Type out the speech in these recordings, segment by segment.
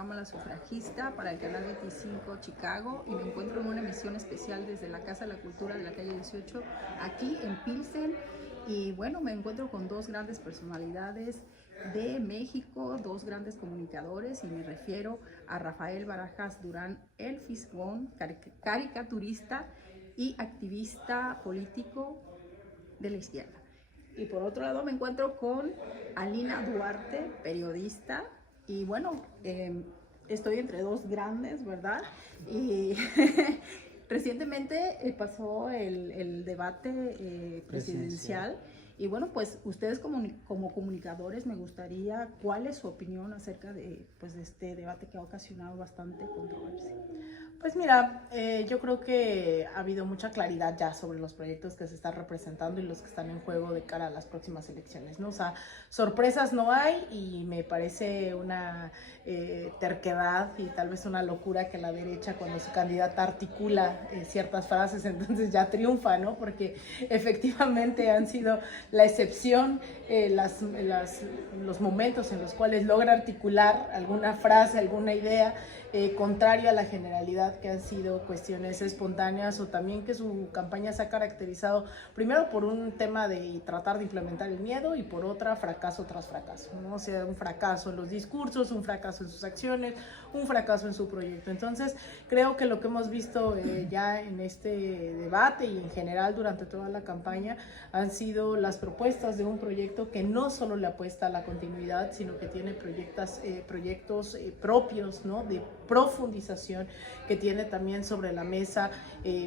programa La Sufragista para el canal 25 Chicago y me encuentro en una emisión especial desde la Casa de la Cultura de la calle 18 aquí en Pilsen. Y bueno, me encuentro con dos grandes personalidades de México, dos grandes comunicadores, y me refiero a Rafael Barajas Durán, el Fisgón, caricaturista y activista político de la izquierda. Y por otro lado me encuentro con Alina Duarte, periodista, y bueno, estoy entre dos grandes, ¿verdad? Y recientemente pasó el debate presidencial. Y bueno, pues ustedes como comunicadores, me gustaría, ¿cuál es su opinión acerca de este debate que ha ocasionado bastante controversia? Pues mira, yo creo que ha habido mucha claridad ya sobre los proyectos que se están representando y los que están en juego de cara a las próximas elecciones, ¿no? O sea, sorpresas no hay y me parece una terquedad y tal vez una locura que la derecha, cuando su candidata articula ciertas frases, entonces ya triunfa, ¿no? Porque efectivamente han sido la excepción, los momentos en los cuales logra articular alguna frase, alguna idea contraria a la generalidad, que han sido cuestiones espontáneas, o también que su campaña se ha caracterizado primero por un tema de tratar de implementar el miedo y por otra fracaso tras fracaso, ¿no? O sea, un fracaso en los discursos, un fracaso en sus acciones, un fracaso en su proyecto. Entonces creo que lo que hemos visto ya en este debate y en general durante toda la campaña han sido las propuestas de un proyecto que no solo le apuesta a la continuidad, sino que tiene proyectos propios, ¿no? De profundización, que tiene también sobre la mesa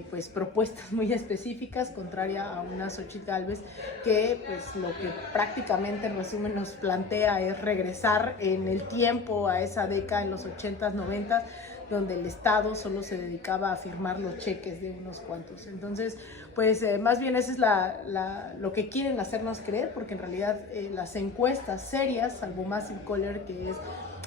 pues propuestas muy específicas, contraria a una Xochitl Gálvez que pues lo que prácticamente en resumen nos plantea es regresar en el tiempo a esa década, en los 80s, 90s, donde el Estado solo se dedicaba a firmar los cheques de unos cuantos. Entonces, pues más bien eso es lo que quieren hacernos creer, porque en realidad las encuestas serias, salvo Massive Caller, que es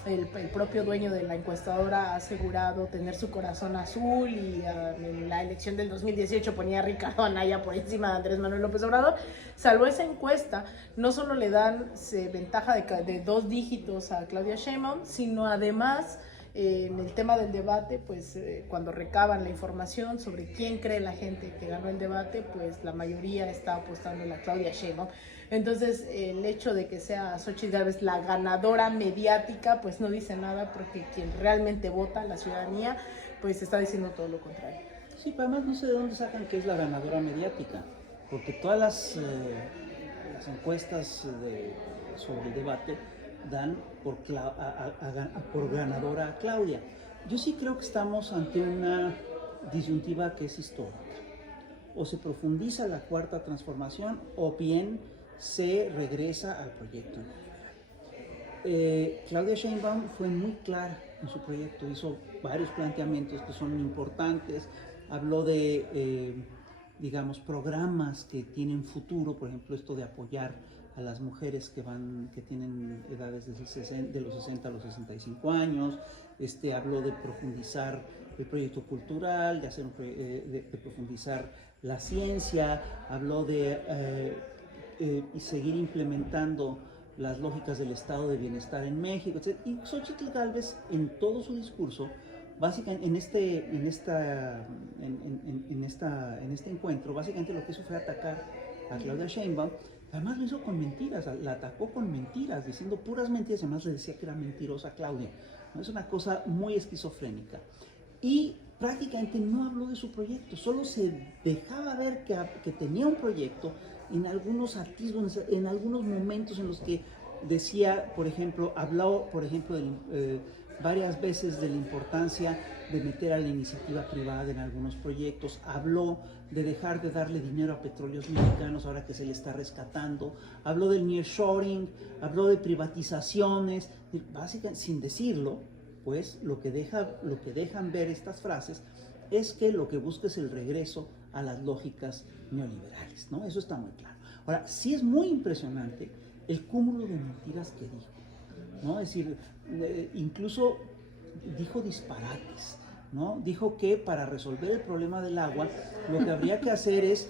el propio dueño de la encuestadora, ha asegurado tener su corazón azul, y en la elección del 2018 ponía a Ricardo Anaya por encima de Andrés Manuel López Obrador. Salvo esa encuesta, no solo le dan ventaja de 2 dígitos a Claudia Sheinbaum, sino además en el tema del debate, pues cuando recaban la información sobre quién cree la gente que ganó el debate, pues la mayoría está apostando a la Claudia Sheinbaum. Entonces el hecho de que sea Xochitl Gálvez la ganadora mediática, pues no dice nada, porque quien realmente vota, la ciudadanía, pues está diciendo todo lo contrario. Sí, pero además no sé de dónde sacan que es la ganadora mediática, porque todas las encuestas sobre el debate dan por ganadora a Claudia. Yo sí creo que estamos ante una disyuntiva que es histórica. O se profundiza la cuarta transformación, o bien se regresa al proyecto. Claudia Sheinbaum fue muy clara en su proyecto, hizo varios planteamientos que son importantes, habló de digamos, programas que tienen futuro, por ejemplo, esto de apoyar a las mujeres que tienen edades de los 60 a los 65 años, habló de profundizar el proyecto cultural, de profundizar la ciencia, habló de seguir implementando las lógicas del estado de bienestar en México, etc. Y Xochitl Gálvez, en todo su discurso, básicamente en este encuentro, básicamente lo que hizo fue atacar a Claudia Sheinbaum. Además lo hizo con mentiras, la atacó con mentiras, diciendo puras mentiras. Además le decía que era mentirosa Claudia, ¿no? Es una cosa muy esquizofrénica. Y prácticamente no habló de su proyecto, solo se dejaba ver que tenía un proyecto en algunos atisbos, en algunos momentos en los que decía, por ejemplo, habló, por ejemplo, varias veces de la importancia de meter a la iniciativa privada en algunos proyectos, habló de dejar de darle dinero a petróleos mexicanos ahora que se le está rescatando, habló del nearshoring, habló de privatizaciones, básicamente sin decirlo, pues lo que dejan ver estas frases es que lo que busca es el regreso a las lógicas neoliberales, ¿no? Eso está muy claro. Ahora, sí es muy impresionante el cúmulo de mentiras que dijo, ¿no? Es decir, incluso dijo disparates, ¿no? Dijo que para resolver el problema del agua lo que habría que hacer es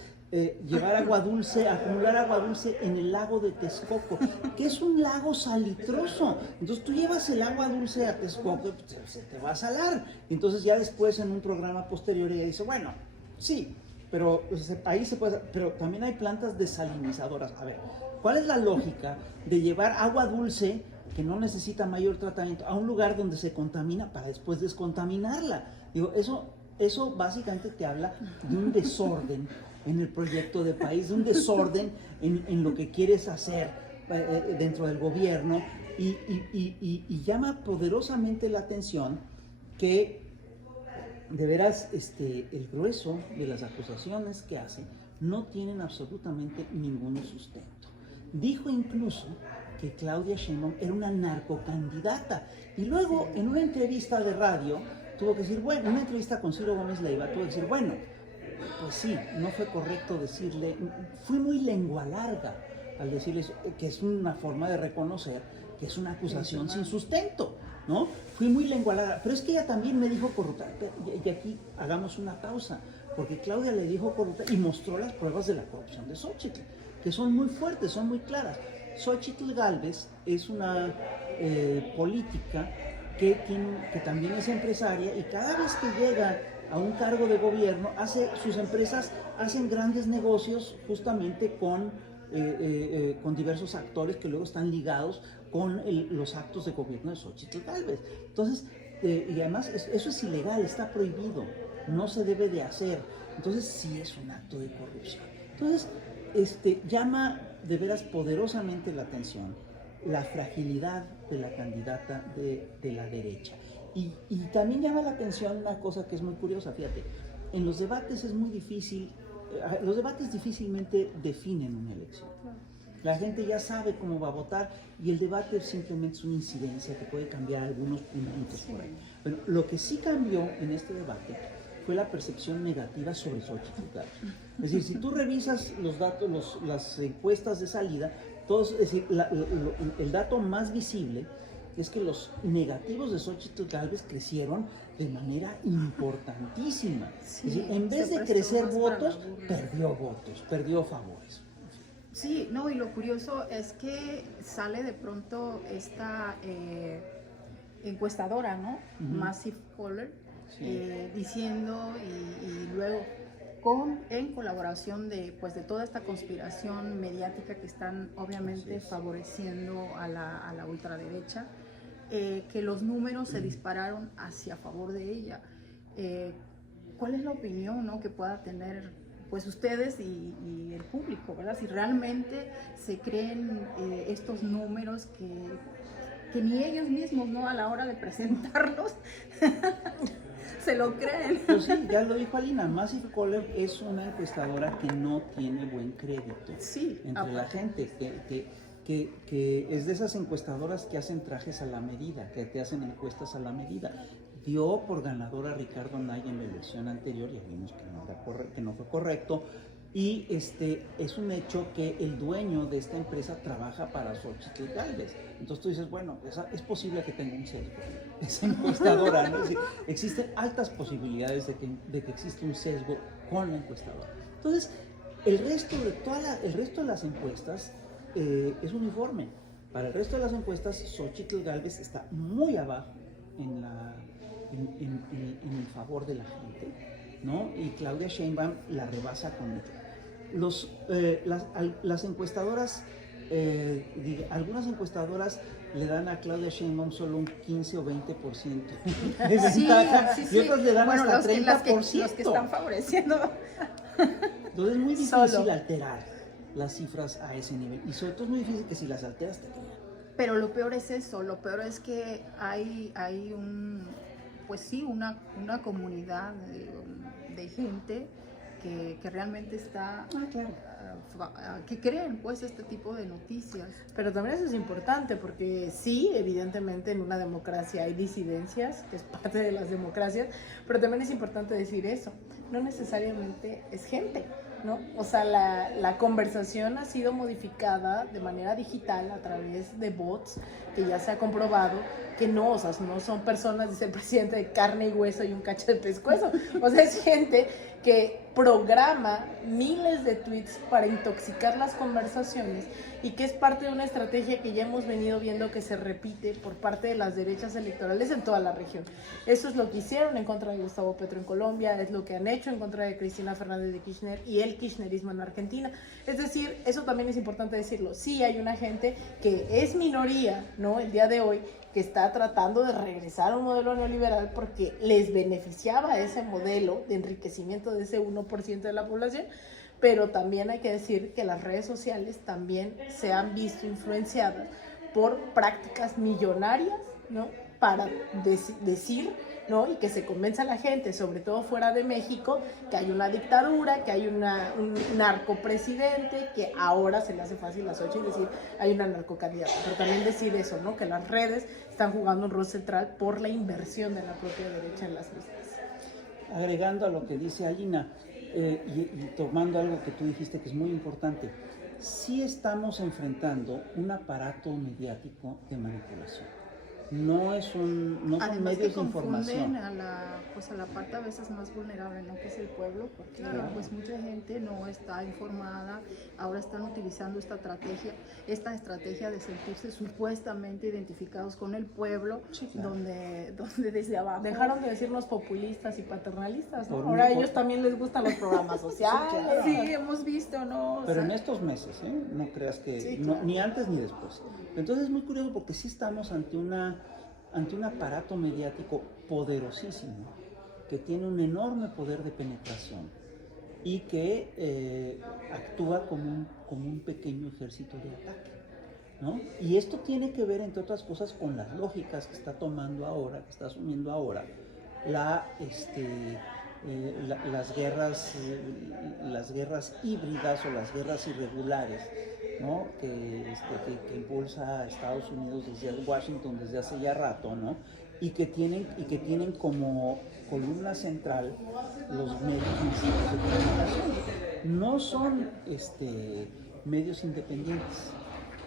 llevar agua dulce, acumular agua dulce en el lago de Texcoco, que es un lago salitroso. Entonces tú llevas el agua dulce a Texcoco, pues, se te va a salar. Entonces ya después en un programa posterior ella dice, bueno, sí, pero pues, ahí se puede, pero también hay plantas desalinizadoras. A ver, ¿cuál es la lógica de llevar agua dulce que no necesita mayor tratamiento a un lugar donde se contamina para después descontaminarla? Digo, eso básicamente te habla de un desorden en el proyecto de país, de un desorden en lo que quieres hacer dentro del gobierno y llama poderosamente la atención que de veras el grueso de las acusaciones que hace no tienen absolutamente ningún sustento. Dijo incluso que Claudia Sheinbaum era una narcocandidata y luego en una entrevista de radio tuvo que decir, bueno, una entrevista con Ciro Gómez Leiva tuvo que decir, bueno, pues sí, no fue correcto decirle, fui muy lengua larga al decirles que es una forma de reconocer que es una acusación sin sustento, ¿no? Fui muy lengua larga, pero es que ella también me dijo corrupta, y aquí hagamos una pausa, porque Claudia le dijo corrupta y mostró las pruebas de la corrupción de Xóchitl, que son muy fuertes, son muy claras. Xóchitl Gálvez es una política que también es empresaria y cada vez que llega a un cargo de gobierno, sus empresas hacen grandes negocios justamente con diversos actores que luego están ligados con los actos de gobierno de Xóchitl Gálvez. Entonces, y además eso es ilegal, está prohibido, no se debe de hacer. Entonces sí es un acto de corrupción. Entonces, llama de veras poderosamente la atención la fragilidad de la candidata de la derecha. Y también llama la atención una cosa que es muy curiosa, fíjate, en los debates es muy difícil, los debates difícilmente definen una elección. La gente ya sabe cómo va a votar y el debate simplemente es una incidencia que puede cambiar algunos puntitos por ahí. Pero lo que sí cambió en este debate fue la percepción negativa sobre Xóchitl Gálvez. Es decir, si tú revisas los datos, las encuestas de salida, es decir, el dato más visible es que los negativos de Xóchitl Gálvez crecieron de manera importantísima. Sí, es decir, en vez de crecer votos, perdió favores. Sí, no, y lo curioso es que sale de pronto esta encuestadora, ¿no? Massive Caller, diciendo y luego en colaboración de toda esta conspiración mediática que están obviamente favoreciendo a la ultraderecha, que los números se dispararon hacia favor de ella. ¿Cuál es la opinión, ¿no?, que pueda tener ustedes y el público, ¿verdad? Si realmente se creen estos números que ni ellos mismos, ¿no?, a la hora de presentarlos se lo creen. Pues sí, ya lo dijo Alina, Massive Caller es una encuestadora que no tiene buen crédito entre la gente, que es de esas encuestadoras que hacen trajes a la medida, que te hacen encuestas a la medida. Dio por ganador a Ricardo Anaya en la elección anterior, ya vimos que no fue correcto, y es un hecho que el dueño de esta empresa trabaja para Xóchitl Gálvez. Entonces tú dices, bueno, es posible que tenga un sesgo, esa encuestadora, ¿no? Es decir, existen altas posibilidades de que exista un sesgo con la encuestadora. Entonces, el resto de las encuestas es uniforme. Para el resto de las encuestas, Xóchitl Gálvez está muy abajo en el favor de la gente, ¿no? Y Claudia Sheinbaum la rebasa con las encuestadoras, algunas encuestadoras le dan a Claudia Sheinbaum solo un 15 o 20% de ventaja, y otros le dan hasta 30%. Los que están favoreciendo. Entonces es muy difícil alterar las cifras a ese nivel, y sobre todo es muy difícil que si las alteras te crean. Pero lo peor es eso, lo peor es que hay una comunidad de gente que realmente está, que creen este tipo de noticias. Pero también eso es importante porque sí, evidentemente en una democracia hay disidencias, que es parte de las democracias, pero también es importante decir eso, no necesariamente es gente, ¿no? O sea, la conversación ha sido modificada de manera digital a través de bots, que ya se ha comprobado que no son personas, dice el presidente, de carne y hueso y un cacho de pescuezo. O sea, es gente que programa miles de tweets para intoxicar las conversaciones y que es parte de una estrategia que ya hemos venido viendo que se repite por parte de las derechas electorales en toda la región. Eso es lo que hicieron en contra de Gustavo Petro en Colombia, es lo que han hecho en contra de Cristina Fernández de Kirchner y el kirchnerismo en Argentina. Es decir, eso también es importante decirlo. Sí hay una gente que es minoría, ¿no? El día de hoy, que está tratando de regresar a un modelo neoliberal porque les beneficiaba ese modelo de enriquecimiento de ese 1% de la población, pero también hay que decir que las redes sociales también se han visto influenciadas por prácticas millonarias, ¿no? Para decir, ¿no? Y que se convenza a la gente, sobre todo fuera de México, que hay una dictadura, que hay un narcopresidente, que ahora se le hace fácil las 8 y decir hay una narcocandidata, pero también decir eso, ¿no? Que las redes están jugando un rol central por la inversión de la propia derecha en las mismas. Agregando a lo que dice Alina, y tomando algo que tú dijiste que es muy importante, sí estamos enfrentando un aparato mediático de manipulación. No son medios de información. A la parte a veces más vulnerable, ¿no? Que es el pueblo, porque Claro. pues mucha gente no está informada, ahora están utilizando esta estrategia de sentirse supuestamente identificados con el pueblo, Sí, claro. donde desde abajo Dejaron de decirnos populistas y paternalistas, ¿no? Por Ahora a un- ellos también les gustan los programas sociales. claro. Sí, hemos visto, ¿no? O Pero sea, en estos meses, no creas que, Sí, no, claro. ni antes ni después. Entonces es muy curioso porque sí estamos ante un aparato mediático poderosísimo, que tiene un enorme poder de penetración y que actúa como un pequeño ejército de ataque, ¿no? Y esto tiene que ver, entre otras cosas, con las lógicas que está tomando ahora, que está asumiendo ahora las guerras híbridas o las guerras irregulares, ¿no? que impulsa a Estados Unidos desde Washington desde hace ya rato, ¿no? y que tienen como columna central los medios masivos de comunicación. No son medios independientes,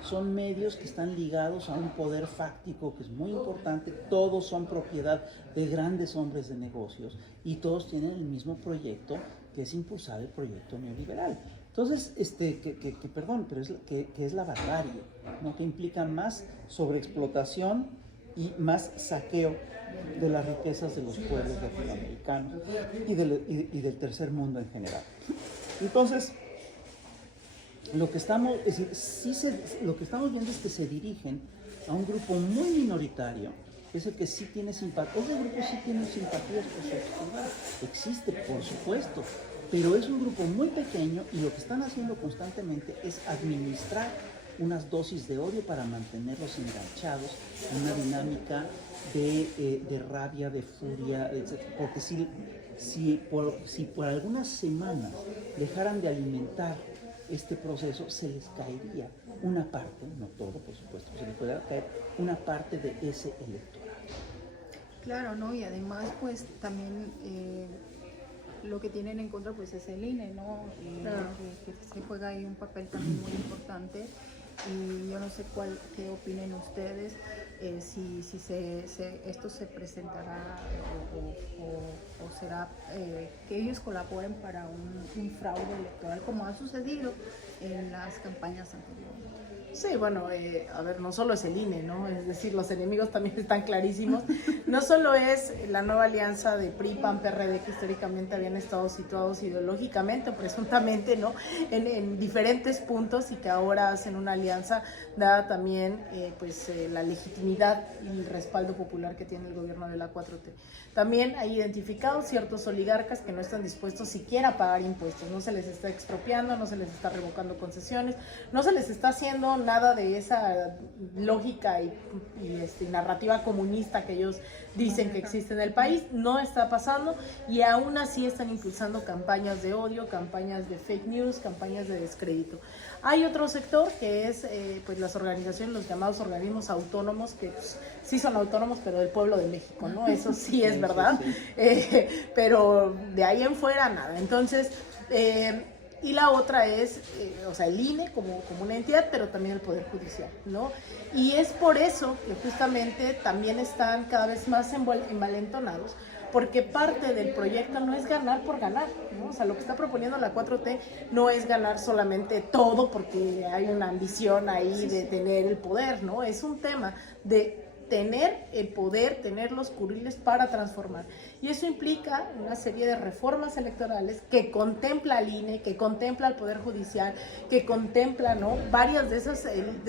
son medios que están ligados a un poder fáctico que es muy importante. Todos son propiedad de grandes hombres de negocios y todos tienen el mismo proyecto, que es impulsar el proyecto neoliberal. Entonces, perdón, pero que es la barbarie, ¿no? Que implica más sobreexplotación y más saqueo de las riquezas de los pueblos latinoamericanos y del tercer mundo en general. Entonces, lo que estamos viendo es que se dirigen a un grupo muy minoritario, que es el que sí tiene simpatía. Ese grupo sí tiene simpatías por su actividad, existe, por supuesto, pero es un grupo muy pequeño y lo que están haciendo constantemente es administrar unas dosis de odio para mantenerlos enganchados en una dinámica de rabia, de furia, etc. Porque si por algunas semanas dejaran de alimentar este proceso, se les caería una parte, no todo por supuesto, se les podría caer una parte de ese electorado. Claro, ¿no? Y además pues también lo que tienen en contra pues es el INE, ¿no? Que se juega ahí un papel también muy importante. Y yo no sé qué opinen ustedes, si esto se presentará o será que ellos colaboren para un fraude electoral, como ha sucedido en las campañas anteriores. Sí, bueno, a ver, no solo es el INE, ¿no? Es decir, los enemigos también están clarísimos. No solo es la nueva alianza de PRI, PAN, PRD, que históricamente habían estado situados ideológicamente o presuntamente, ¿no? En diferentes puntos y que ahora hacen una alianza, dada también la legitimidad y el respaldo popular que tiene el gobierno de la 4T. También hay identificados ciertos oligarcas que no están dispuestos siquiera a pagar impuestos, no se les está expropiando, no se les está revocando concesiones, no se les está haciendo nada de esa lógica y narrativa comunista que ellos dicen que existe en el país, no está pasando y aún así están impulsando campañas de odio, campañas de fake news, campañas de descrédito. Hay otro sector que es las organizaciones, los llamados organismos autónomos, que sí son autónomos, pero del pueblo de México, ¿no? Eso sí es verdad, sí. Pero de ahí en fuera nada. Entonces, y la otra es, el INE como una entidad, pero también el Poder Judicial, ¿no? Y es por eso que justamente también están cada vez más envalentonados, porque parte del proyecto no es ganar por ganar, ¿no? O sea, lo que está proponiendo la 4T no es ganar solamente todo porque hay una ambición ahí de tener el poder, ¿no? Es un tema de tener el poder, tener los curules para transformar. Y eso implica una serie de reformas electorales que contempla al INE, que contempla al Poder Judicial, que contempla, ¿no?, varios de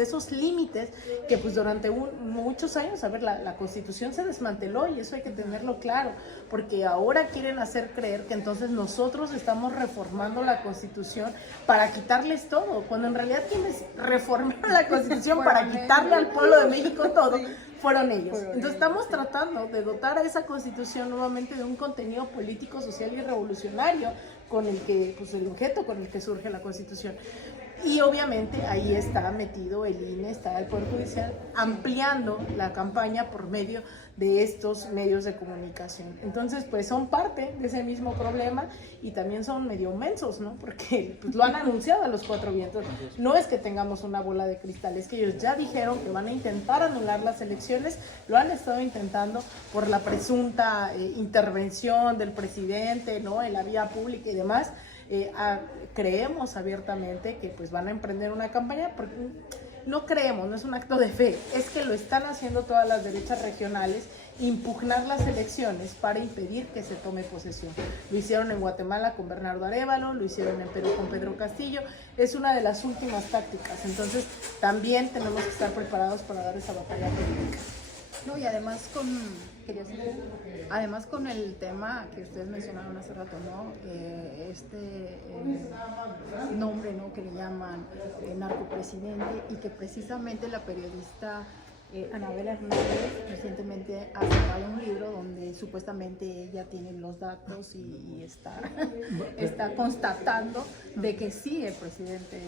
esos límites que pues durante muchos años, a ver, la Constitución se desmanteló y eso hay que tenerlo claro, porque ahora quieren hacer creer que entonces nosotros estamos reformando la Constitución para quitarles todo, cuando en realidad quienes reformaron la Constitución para quitarle al pueblo de México todo, fueron ellos. Entonces estamos tratando de dotar a esa Constitución nuevamente de un contenido político, social y revolucionario con el que, pues el objeto con el que surge la Constitución. Y obviamente ahí está metido el INE, está el Poder Judicial ampliando la campaña por medio de estos medios de comunicación. Entonces, pues son parte de ese mismo problema y también son medio mensos, ¿no? Porque pues, lo han anunciado a los cuatro vientos. No es que tengamos una bola de cristal, es que ellos ya dijeron que van a intentar anular las elecciones, lo han estado intentando por la presunta intervención del presidente, ¿no?, en la vía pública y demás. Creemos abiertamente que pues van a emprender una campaña, porque no creemos, no es un acto de fe, es que lo están haciendo todas las derechas regionales, impugnar las elecciones para impedir que se tome posesión. Lo hicieron en Guatemala con Bernardo Arévalo, lo hicieron en Perú con Pedro Castillo, es una de las últimas tácticas, entonces también tenemos que estar preparados para dar esa batalla política. No, y además con el tema que ustedes mencionaron hace rato, ¿no? Nombre, ¿no?, que le llaman narcopresidente, y que precisamente la periodista Anabela Hernández recientemente ha sacado un libro donde supuestamente ella tiene los datos y está constatando de que sí el presidente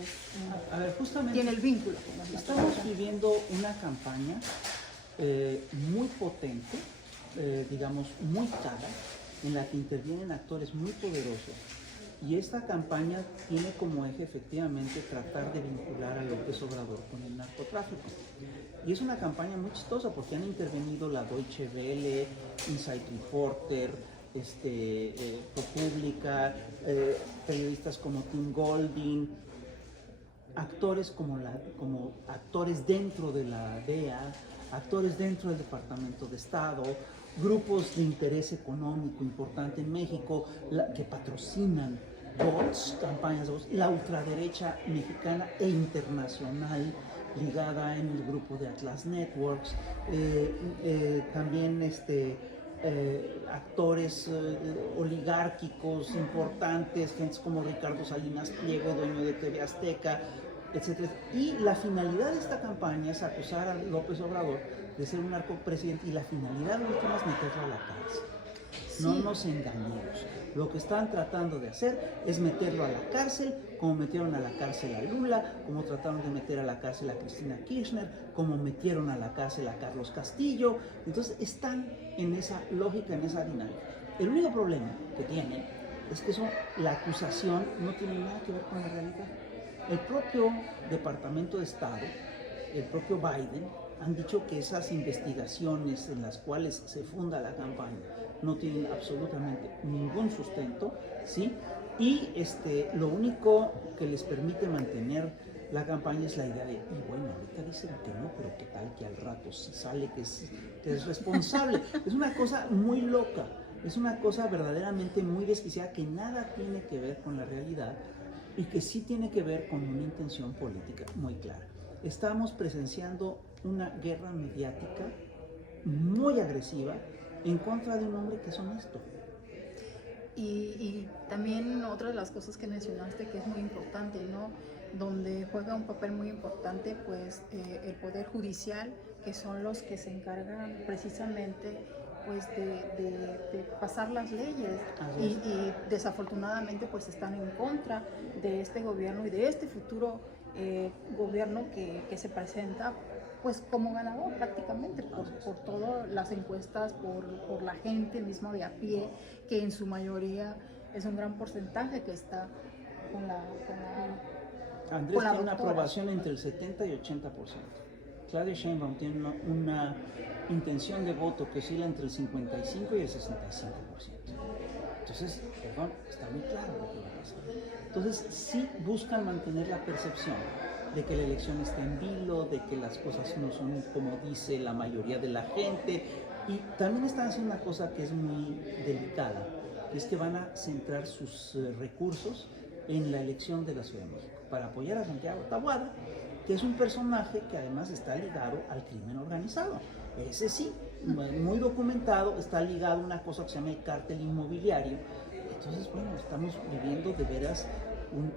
A ver, justamente tiene el vínculo con los estamos viviendo una campaña muy potente, digamos muy cara, en la que intervienen actores muy poderosos, y esta campaña tiene como eje efectivamente tratar de vincular a López Obrador con el narcotráfico. Y es una campaña muy chistosa porque han intervenido la Deutsche Welle, Inside Reporter, ProPublica, periodistas como Tim Golding, actores como actores dentro de la DEA, actores dentro del Departamento de Estado, grupos de interés económico importante en México que patrocinan bots, campañas de bots, la ultraderecha mexicana e internacional ligada en el grupo de Atlas Networks, también actores oligárquicos importantes, gente como Ricardo Salinas Pliego, dueño de TV Azteca, etcétera. Y la finalidad de esta campaña es acusar a López Obrador de ser un narcopresidente, y la finalidad última es meterlo a la cárcel. Sí. No nos engañemos. Lo que están tratando de hacer es meterlo a la cárcel, como metieron a la cárcel a Lula, como trataron de meter a la cárcel a Cristina Kirchner, como metieron a la cárcel a Carlos Castillo. Entonces están en esa lógica, en esa dinámica. El único problema que tienen es que la acusación no tiene nada que ver con la realidad. El propio Departamento de Estado, el propio Biden, han dicho que esas investigaciones en las cuales se funda la campaña no tienen absolutamente ningún sustento, ¿sí? Y lo único que les permite mantener la campaña es la idea de, y bueno, ahorita dicen que no, pero qué tal que al rato sí sale que es responsable. Es una cosa muy loca, es una cosa verdaderamente muy desquiciada que nada tiene que ver con la realidad y que sí tiene que ver con una intención política muy clara. Estamos presenciando una guerra mediática muy agresiva en contra de un hombre que es honesto. Y también otra de las cosas que mencionaste que es muy importante, ¿no?, donde juega un papel muy importante pues el Poder Judicial, que son los que se encargan precisamente pues de pasar las leyes y desafortunadamente pues están en contra de este gobierno y de este futuro gobierno que se presenta pues como ganador prácticamente por todas las encuestas, por la gente misma de a pie, que en su mayoría es un gran porcentaje que está con la Andrés tiene una aprobación entre el 70 y 80%. Claudia Sheinbaum tiene una intención de voto que oscila entre el 55 y el 65%. Entonces, perdón, está muy claro lo que va a pasar. Entonces, sí buscan mantener la percepción de que la elección está en vilo, de que las cosas no son como dice la mayoría de la gente. Y también están haciendo una cosa que es muy delicada, que es que van a centrar sus recursos en la elección de la Ciudad de México, para apoyar a Santiago Taboada, que es un personaje que además está ligado al crimen organizado. Ese sí, muy documentado, está ligado a una cosa que se llama el cártel inmobiliario. Entonces, bueno, estamos viviendo de veras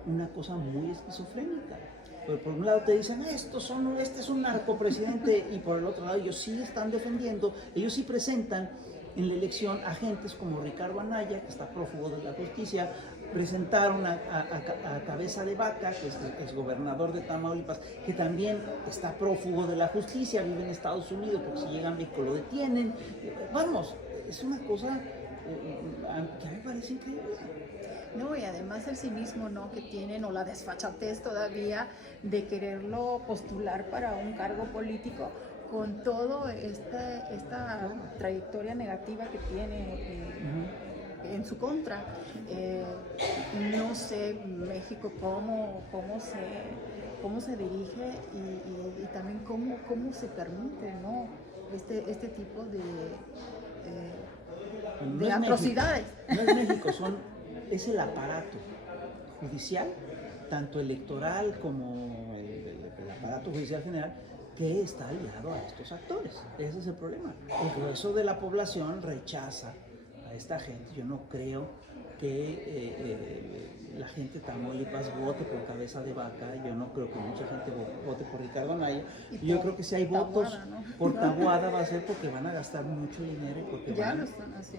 una cosa muy esquizofrénica. Pero por un lado te dicen, este es un narcopresidente, y por el otro lado ellos sí están defendiendo, ellos sí presentan en la elección a agentes como Ricardo Anaya, que está prófugo de la justicia, presentaron a Cabeza de Vaca, que es el exgobernador de Tamaulipas, que también está prófugo de la justicia, vive en Estados Unidos, porque si llega a México lo detienen. Vamos, es una cosa que a mí me parece increíble. No, y además el cinismo, ¿no?, que tienen, o la desfachatez todavía de quererlo postular para un cargo político con todo esta trayectoria negativa que tiene en su contra. No sé México cómo se dirige y también cómo se permite, ¿no?, este tipo de atrocidades. No es México, es el aparato judicial, tanto electoral como el aparato judicial general, que está aliado a estos actores. Ese es el problema. El grueso de la población rechaza a esta gente. Yo no creo que la gente de Tamaulipas vote por Cabeza de Vaca. Yo no creo que mucha gente vote por Ricardo Anaya. Y yo creo que si hay votos por Taboada va a ser porque van a gastar mucho dinero y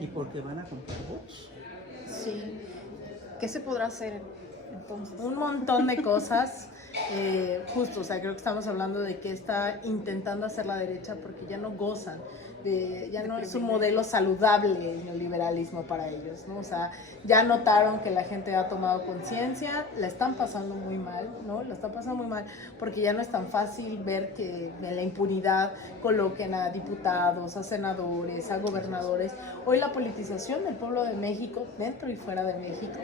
porque van a comprar votos. Sí. ¿Qué se podrá hacer entonces? Un montón de cosas. Justo, o sea, creo que estamos hablando de qué está intentando hacer la derecha, porque ya no gozan, ya no es un modelo saludable el neoliberalismo para ellos, ¿no? O sea, ya notaron que la gente ha tomado conciencia, la están pasando muy mal, ¿no? La están pasando muy mal porque ya no es tan fácil ver que en la impunidad coloquen a diputados, a senadores, a gobernadores. Hoy la politización del pueblo de México, dentro y fuera de México,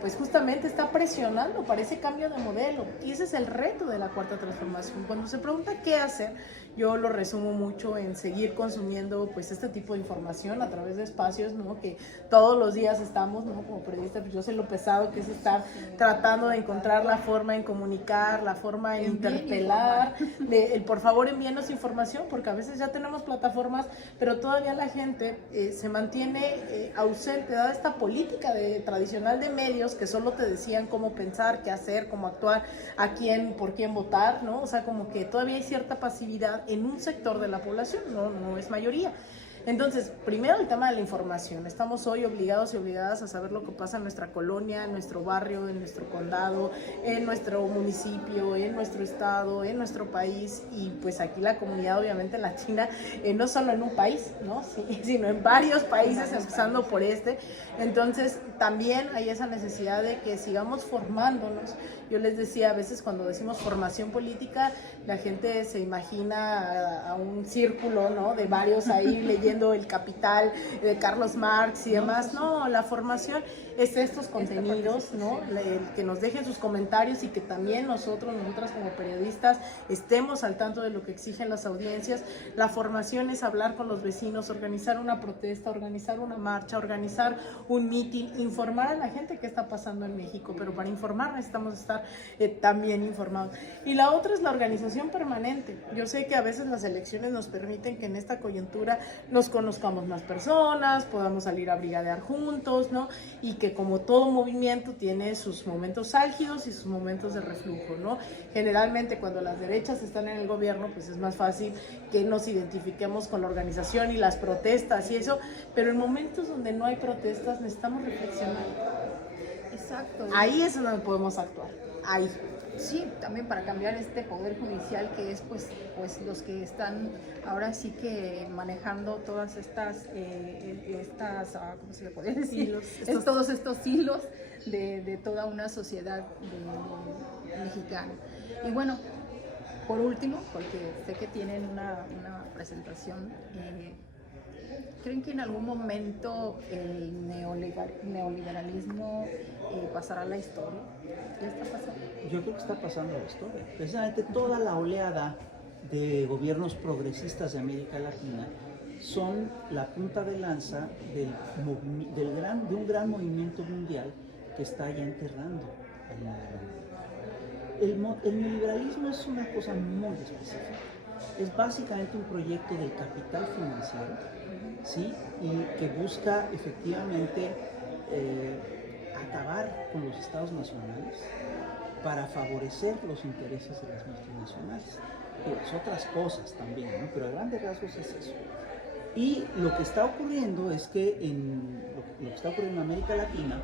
pues justamente está presionando para ese cambio de modelo, y ese es el reto de la Cuarta Transformación. Cuando se pregunta qué hacer, yo lo resumo mucho en seguir consumiendo pues este tipo de información a través de espacios, ¿no?, que todos los días estamos, ¿no?, como periodista, pues yo sé lo pesado que es estar tratando de encontrar la forma en comunicar, la forma en interpelar, por favor envíenos información, porque a veces ya tenemos plataformas, pero todavía la gente se mantiene ausente, dada esta política tradicional de medios que solo te decían cómo pensar, qué hacer, cómo actuar, por quién votar, ¿no? O sea, como que todavía hay cierta pasividad en un sector de la población, no es mayoría. Entonces, primero el tema de la información. Estamos hoy obligados y obligadas a saber lo que pasa en nuestra colonia, en nuestro barrio, en nuestro condado, en nuestro municipio, en nuestro estado, en nuestro país, y pues aquí la comunidad obviamente latina, no solo en un país, ¿no?, sí, sino en varios países, empezando por este. Entonces, también hay esa necesidad de que sigamos formándonos. Yo les decía, a veces cuando decimos formación política, la gente se imagina a un círculo, ¿no?, de varios ahí leyendo El Capital de Carlos Marx y demás. No, la formación es estos contenidos, ¿no?, que nos dejen sus comentarios y que también nosotras como periodistas estemos al tanto de lo que exigen las audiencias. La formación es hablar con los vecinos, organizar una protesta, organizar una marcha, organizar un mitin, informar a la gente qué está pasando en México, pero para informar necesitamos estar también informados. Y la otra es la organización permanente. Yo sé que a veces las elecciones nos permiten que en esta coyuntura nos conozcamos más personas, podamos salir a brigadear juntos, ¿no? Y que como todo movimiento tiene sus momentos álgidos y sus momentos de reflujo, ¿no? Generalmente cuando las derechas están en el gobierno, pues es más fácil que nos identifiquemos con la organización y las protestas y eso, pero en momentos donde no hay protestas necesitamos reflexionar. Exacto. Ahí es donde podemos actuar. Ahí. Sí, también para cambiar este poder judicial que es pues los que están ahora sí que manejando todas estas ¿cómo se le podría decir? Todos estos hilos de toda una sociedad mexicana. Y bueno, por último, porque sé que tienen una presentación, ¿creen que en algún momento el neoliberalismo pasará a la historia? ¿Ya está pasando? Yo creo que está pasando a la historia. Precisamente toda la oleada de gobiernos progresistas de América Latina son la punta de lanza de un gran movimiento mundial que está ya enterrando el neoliberalismo. Es una cosa muy específica. Es básicamente un proyecto del capital financiero, ¿sí? Y que busca efectivamente acabar con los estados nacionales para favorecer los intereses de las multinacionales. Pues otras cosas también, ¿no? Pero a grandes rasgos es eso. Y lo que está ocurriendo es que lo que está ocurriendo en América Latina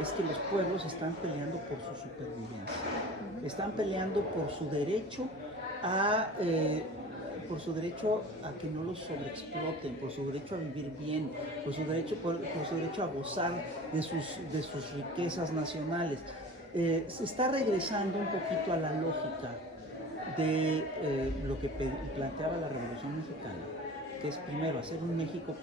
es que los pueblos están peleando por su supervivencia, están peleando por su derecho a que no los sobreexploten, por su derecho a vivir bien, por su derecho a gozar de sus riquezas nacionales. Se está regresando un poquito a la lógica de lo que planteaba la Revolución Mexicana, que es primero hacer un México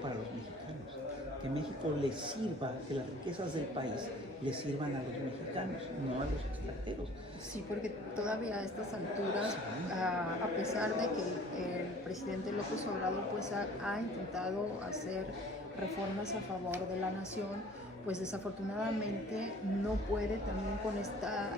para los mexicanos, que México les sirva, que las riquezas del país les sirvan a los mexicanos, no a los extranjeros. Sí, porque todavía a estas alturas, a pesar de que el presidente López Obrador pues ha intentado hacer reformas a favor de la nación, pues desafortunadamente no puede también con esta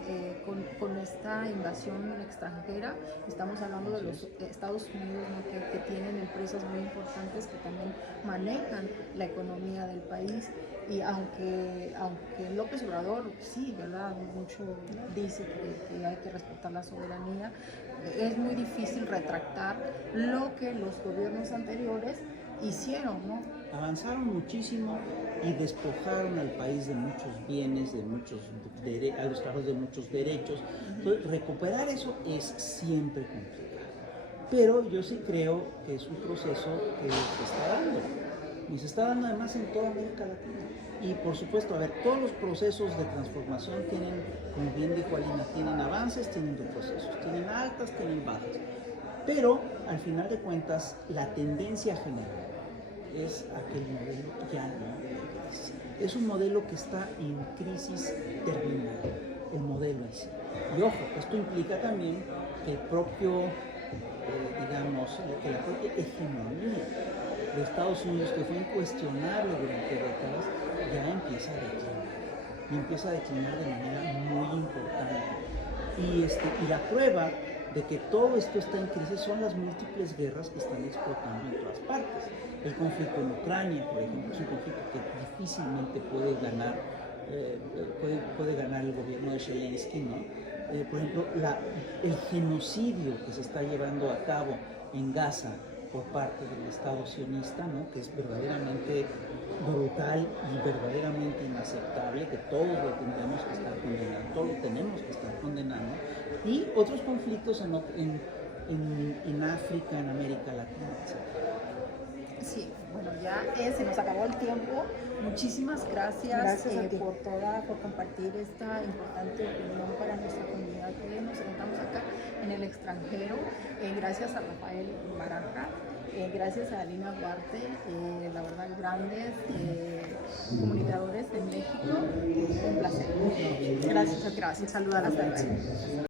invasión extranjera. Estamos hablando de los Estados Unidos, ¿no? que tienen empresas muy importantes que también manejan la economía del país. Y aunque López Obrador, sí, ¿verdad? Mucho dice que hay que respetar la soberanía, es muy difícil retractar lo que los gobiernos anteriores hicieron, ¿no? Avanzaron muchísimo y despojaron al país de muchos bienes, a los trabajos de muchos derechos. Entonces, recuperar eso es siempre complicado. Pero yo sí creo que es un proceso que se está dando. Y se está dando además en toda América Latina. Y por supuesto, a ver, todos los procesos de transformación tienen, como bien dijo Alina, tienen avances, tienen retrocesos, tienen altas, tienen bajas. Pero al final de cuentas, la tendencia general es a que el modelo ya no regrese. Es un modelo que está en crisis terminal, el modelo en sí. Y ojo, esto implica también que el propio, que la propia hegemonía de Estados Unidos, que fue incuestionable durante décadas, ya empieza a declinar. Y empieza a declinar de manera muy importante. Y la prueba de que todo esto está en crisis son las múltiples guerras que están explotando en todas partes. El conflicto en Ucrania, por ejemplo, es un conflicto que difícilmente puede ganar el gobierno de Zelensky, ¿no? Por ejemplo, el genocidio que se está llevando a cabo en Gaza por parte del Estado sionista, ¿no? Que es verdaderamente brutal y verdaderamente inaceptable, que todos lo tendremos que estar condenando, todos lo tenemos que estar condenando, y otros conflictos en África, en América Latina, etc. Sí, bueno, ya se nos acabó el tiempo. Muchísimas gracias por compartir esta importante opinión para nuestra comunidad que nos encontramos acá en el extranjero. Gracias a Rafael Baraja, gracias a Alina Duarte, la verdad, grandes comunicadores de México. Un placer. Gracias. Saludar hasta luego.